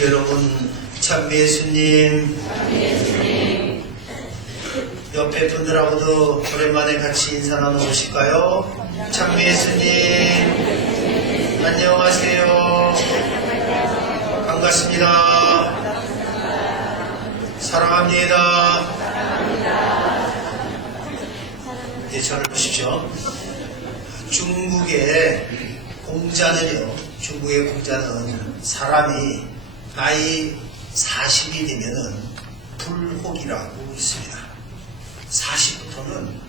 여러분, 찬미 예수님, 옆에 분들하고도 오랜만에 같이 인사 나눠보실까요? 찬미 예수님, 안녕하세요. 반갑습니다. 사랑합니다. 네, 저를 보십시오. 중국의 공자는 사람이 나이 40이 되면은 불혹이라고 있습니다. 40부터는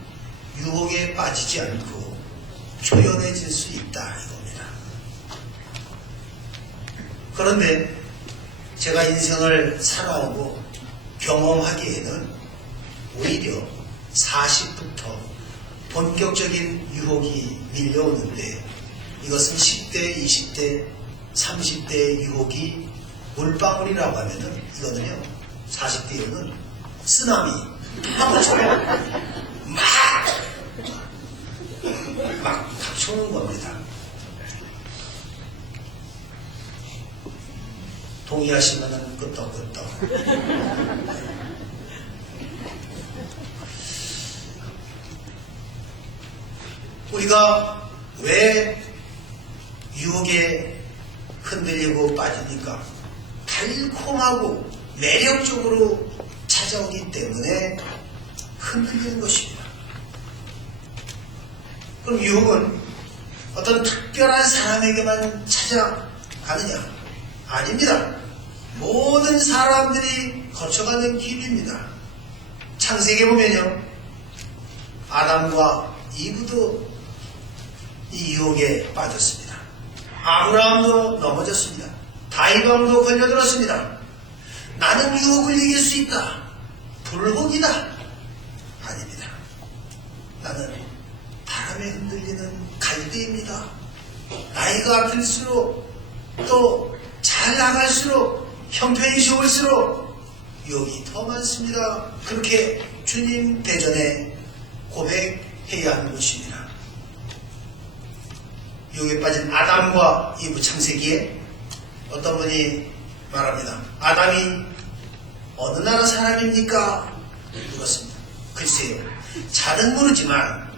유혹에 빠지지 않고 초연해질 수 있다 이겁니다. 그런데 제가 인생을 살아오고 경험하기에는 오히려 40부터 본격적인 유혹이 밀려오는데 이것은 10대, 20대, 30대의 유혹이 물방울이라고 하면은 이거는요 40대에는 쓰나미 파도처럼 막 닥쳐오는 겁니다. 동의하시면은 끄떡끄떡. 우리가 왜 유혹에 흔들리고 빠지니까 달콤하고 매력적으로 찾아오기 때문에 흔들리는 것입니다. 그럼 유혹은 어떤 특별한 사람에게만 찾아가느냐? 아닙니다. 모든 사람들이 거쳐가는 길입니다. 창세기에 보면요, 아담과 이브도 이 유혹에 빠졌습니다. 아브라함도 넘어졌습니다. 다윗왕도 걸려들었습니다. 나는 유혹을 이길 수 있다. 불혹이다. 아닙니다. 나는 바람에 흔들리는 갈대입니다. 나이가 들수록 또 잘 나갈수록 형편이 좋을수록 유혹이 더 많습니다. 그렇게 주님 대전에 고백해야 하는 것입니다. 유혹에 빠진 아담과 이브 창세기에 어떤 분이 말합니다. 아담이 어느 나라 사람입니까? 물었습니다. 글쎄요, 잘은 모르지만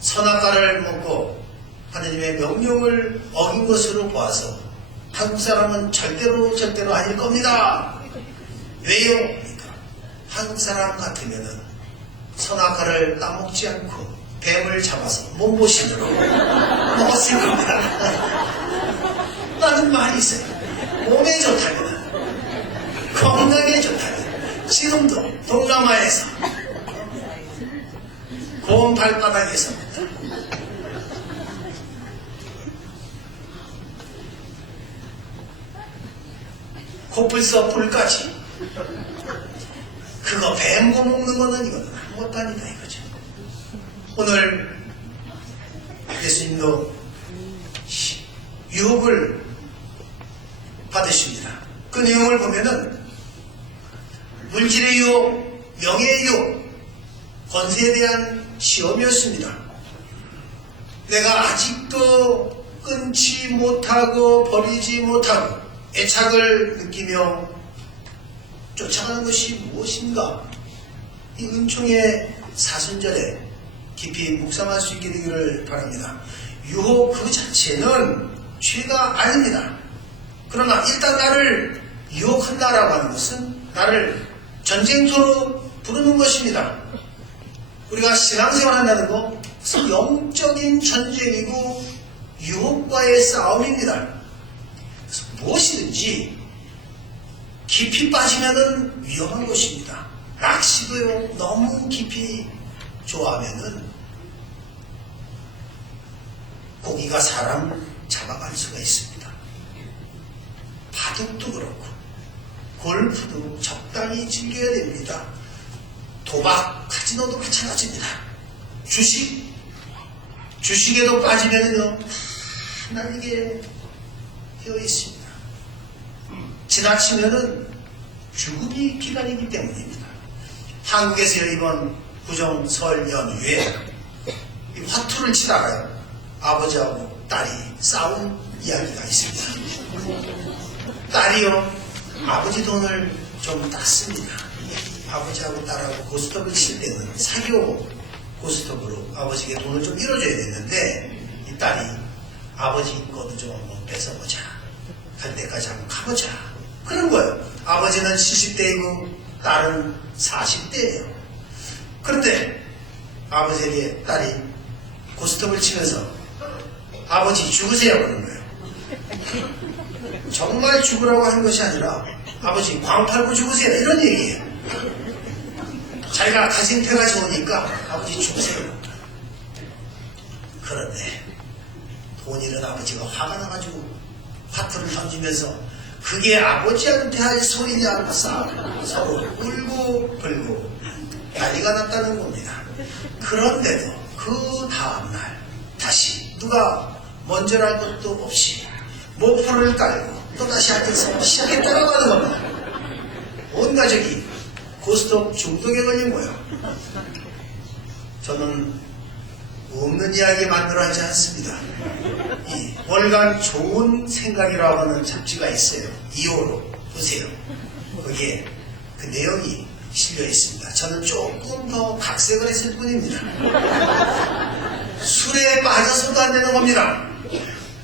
선악과를 먹고 하느님의 명령을 어긴 것으로 보아서 한국 사람은 절대로 아닐 겁니다. 왜요? 그러니까 한국 사람 같으면은 선악과를 따먹지 않고 뱀을 잡아서 몸보신으로 먹었을 겁니다. 나는 말이 있어요. 몸에 좋다면, 건강에 좋다면, 지금도 동남아에서 고운 발바닥에서 코뿔소 뿔까지 그거 뱀고 먹는 거는 이거는 아무것도 아니다 이거죠. 오늘 예수님도 유혹을 받으십니다. 그 내용을 보면은 물질의 유혹, 명예의 유혹, 권세에 대한 시험이었습니다. 내가 아직도 끊지 못하고 버리지 못하고 애착을 느끼며 쫓아가는 것이 무엇인가? 이 은총의 사순절에 깊이 묵상할 수 있게 되기를 바랍니다. 유혹 그 자체는 죄가 아닙니다. 그러나 일단 나를 유혹한다라고 하는 것은 나를 전쟁터로 부르는 것입니다. 우리가 신앙생활 한다는 거 영적인 전쟁이고 유혹과의 싸움입니다. 그래서 무엇이든지 깊이 빠지면은 위험한 것입니다. 낚시도요, 너무 깊이 좋아하면은 고기가 사람 잡아갈 수가 있습니다. 바둑도 그렇고 골프도 적당히 즐겨야 됩니다. 도박, 카지노도 마찬가지입니다. 주식에도 빠지면은요 날리게 되어 있습니다. 지나치면은 죽음이 기다리기 때문입니다. 한국에서 이번 구정 설 연휴에 화투를 치다가요 아버지하고 딸이 싸운 이야기가 있습니다. 딸이요 아버지 돈을 좀 땄습니다. 아버지하고 딸하고 고스톱을 칠 때는 사교 고스톱으로 아버지에게 돈을 좀 잃어줘야 됐는데 이 딸이 아버지 것도 좀 한번 뺏어보자. 갈 때까지 한번 가보자. 그런 거예요. 아버지는 70대이고 딸은 40대예요. 그런데 아버지에게 딸이 고스톱을 치면서 아버지 죽으세요 그런 거예요. 정말 죽으라고 한 것이 아니라 아버지 광 팔고 죽으세요 이런 얘기예요. 자기가 가진 패가 좋으니까 아버지 죽으세요. 그런데 돈 잃은 아버지가 화가 나가지고 화투를 던지면서 그게 아버지한테 할 소리냐 서로 울고 불고 난리가 났다는 겁니다. 그런데도 그 다음날 다시 누가 먼저랄 것도 없이 모포를 깔고 또다시 앉아서 시작했다고 하는 겁니다. 온 가족이 고스톱 중독에 걸린 거예요. 저는 없는 이야기 만들어 하지 않습니다. 이 월간 좋은 생각이라고 하는 잡지가 있어요. 2호로 보세요. 거기에 그 내용이 실려 있습니다. 저는 조금 더 각색을 했을 뿐입니다. 술에 빠져서도 안 되는 겁니다.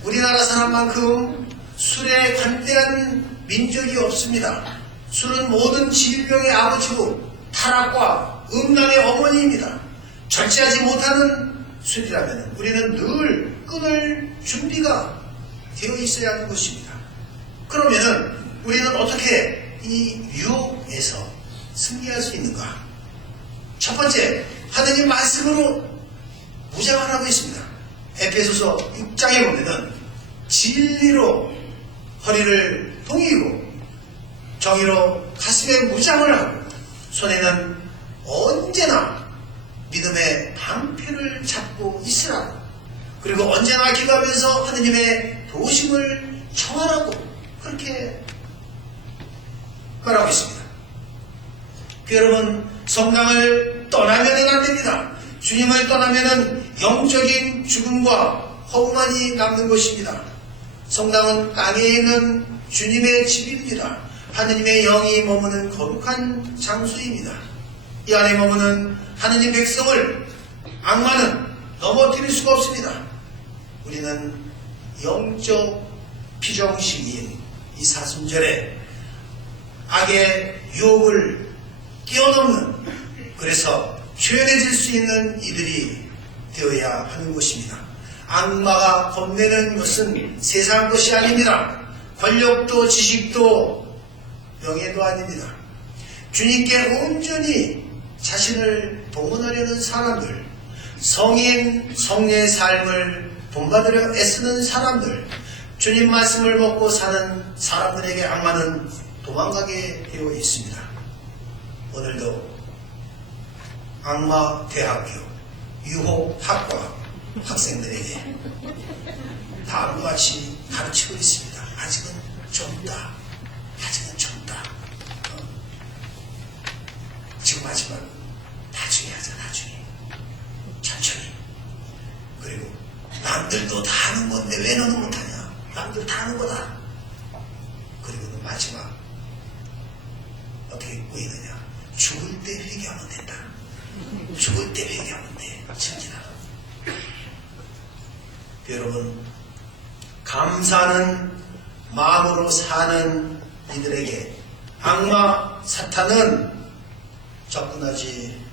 우리나라 사람만큼 술에 관대한 민족이 없습니다. 술은 모든 질병의 아버지고 타락과 음란의 어머니입니다. 절제하지 못하는 술이라면 우리는 늘 끊을 준비가 되어 있어야 하는 것입니다. 그러면은 우리는 어떻게 이 유혹에서 승리할 수 있는가? 첫 번째, 하느님 말씀으로 무장을 하고 있습니다. 에베소서 6장에 보면은 진리로 허리를 동이고 정의로 가슴에 무장을 하고 손에는 언제나 믿음의 방패를 잡고 있으라고, 그리고 언제나 기도하면서 하느님의 도심을 청하라고 그렇게 말하고 있습니다. 여러분, 성당을 떠나면은 안 됩니다. 주님을 떠나면은 영적인 죽음과 허무만이 남는 것입니다. 성당은 땅에 있는 주님의 집입니다. 하느님의 영이 머무는 거룩한 장소입니다. 이 안에 머무는 하느님 백성을 악마는 넘어뜨릴 수가 없습니다. 우리는 영적 피정식인 이 사순절에 악의 유혹을 뛰어넘는, 그래서 죄해질 수 있는 이들이 되어야 하는 것입니다. 악마가 겁내는 것은 세상 것이 아닙니다. 권력도 지식도 명예도 아닙니다. 주님께 온전히 자신을 동원하려는 사람들, 성인, 성례의 삶을 본받으려 애쓰는 사람들, 주님 말씀을 먹고 사는 사람들에게 악마는 도망가게 되어 있습니다. 오늘도 악마 대학교 유혹학과 학생들에게 다음과 같이 가르치고 있습니다. 아직은 젊다. 아직은 젊다. 지금 하지 말고 나중에 하자. 나중에 천천히. 그리고 남들도 다 하는 건데 왜 너는 못하냐. 남들 다 하는 거다. 그리고는 마지막 어떻게 보이느냐. 죽을 때 회개하면 된다. 죽을 때 회개하면 돼. 천진아. 여러분, 감사하는 마음으로 사는 이들에게 악마 사탄은 접근하지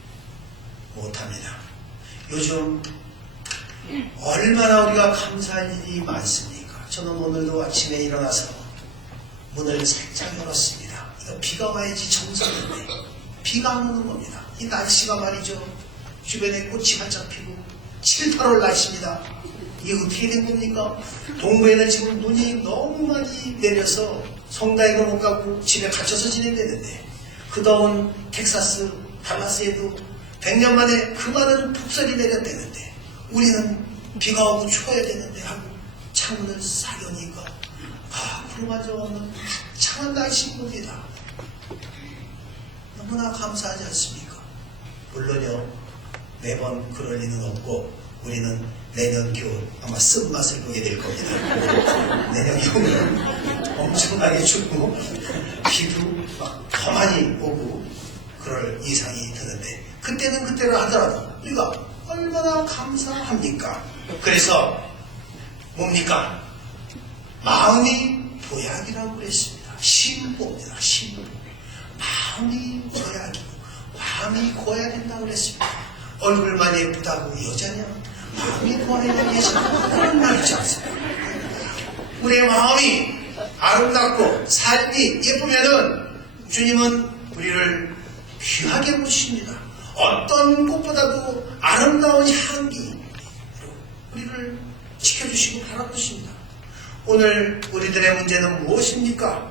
못합니다. 요즘 얼마나 우리가 감사할 일이 많습니까? 저는 오늘도 아침에 일어나서 문을 살짝 열었습니다. 이거 비가 와야지 정상인데 비가 안 오는 겁니다. 이 날씨가 말이죠. 주변에 꽃이 활짝 피고 7, 8월 날씨입니다. 이게 어떻게 된 겁니까? 동부에는 지금 눈이 너무 많이 내려서 성당에도 못 가고 집에 갇혀서 지낸다는데, 그 더운 텍사스, 달라스에도 100년 만에 그 많은 폭설이 내렸다는데 우리는 비가 오고 추워야 되는데 하고 창문을 싹 여니까 그마저 없는 화창한 날씨인 겁니다. 너무나 감사하지 않습니까? 물론요, 매번 그럴 리는 없고 우리는 내년 겨울 아마 쓴맛을 보게 될 겁니다. 내년 겨울은 엄청나게 춥고 비도 막 더 많이 오고 그럴 이상이 드는데 그때는 그때로 하더라도 우리가 얼마나 감사합니까? 그래서 뭡니까? 마음이 보약이라고 그랬습니다. 신보입니다. 신보. 마음이 보약이고 마음이 고야 된다고 그랬습니다. 얼굴만 예쁘다고 여자냐? 마음이 고야 되겠습니다. 그런 말 있지 않습니까? 우리의 마음이 아름답고 삶이 예쁘면은 주님은 우리를 귀하게 보십니다. 어떤 꽃보다도 아름다운 향기로 우리를 지켜주시고 바라보십니다. 오늘 우리들의 문제는 무엇입니까?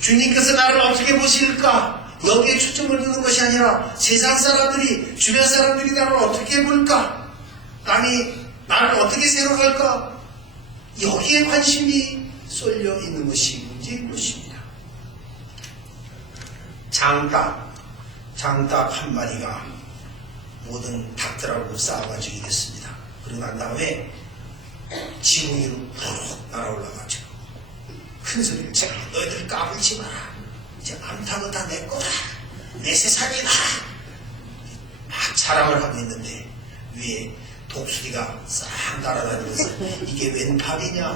주님께서 나를 어떻게 보실까? 여기에 초점을 두는 것이 아니라 세상 사람들이, 주변 사람들이 나를 어떻게 볼까? 남이 나를 어떻게 생각할까? 여기에 관심이 쏠려 있는 것이 문제인 것입니다. 장닭 한 마리가 모든 닭들하고 싸워가지고 이겼습니다. 그러고 난 다음에 지붕 위로 푸르륵 날아올라가지고 큰 소리를 치고 너희들 까불지 마라. 이제 암탉은 다 내 거다. 내 세상이다. 막 자랑을 하고 있는데 위에 독수리가 싹 날아다니면서 이게 웬 밥이냐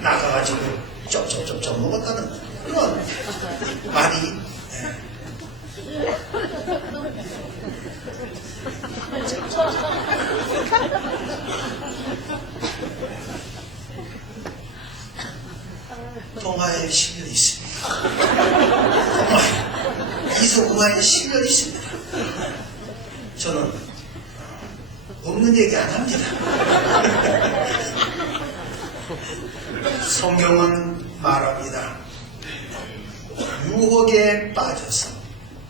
나가가지고 쩝쩝쩝쩝 먹었다는 그런 말이 동화에 실려 있습니다. 이소동화에 실려 있습니다. 저는 없는 얘기 안 합니다. 성경은 말합니다. 유혹에 빠져서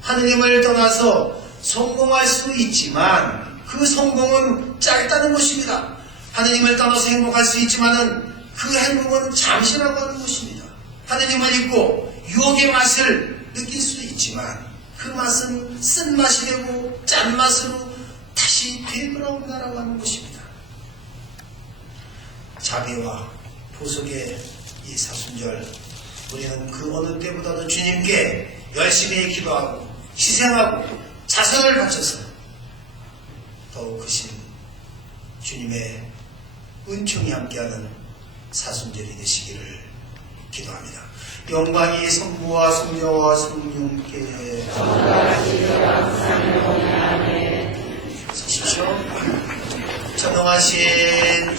하느님을 떠나서 성공할 수 있지만 그 성공은 짧다는 것입니다. 하느님을 떠나서 행복할 수 있지만은 그 행복은 잠시라고 하는 것입니다. 하느님을 잊고 유혹의 맛을 느낄 수 있지만 그 맛은 쓴맛이 되고 짠맛으로 다시 되돌아온다라고 하는 것입니다. 자비와 보석의 이 사순절 우리는 그 어느 때보다도 주님께 열심히 기도하고 희생하고 자선을 바쳐서 더욱 크신 주님의 은총이 함께하는 사순절이 되시기를 기도합니다. 영광이 성부와 성녀와 성령께 서십시오. 전능하신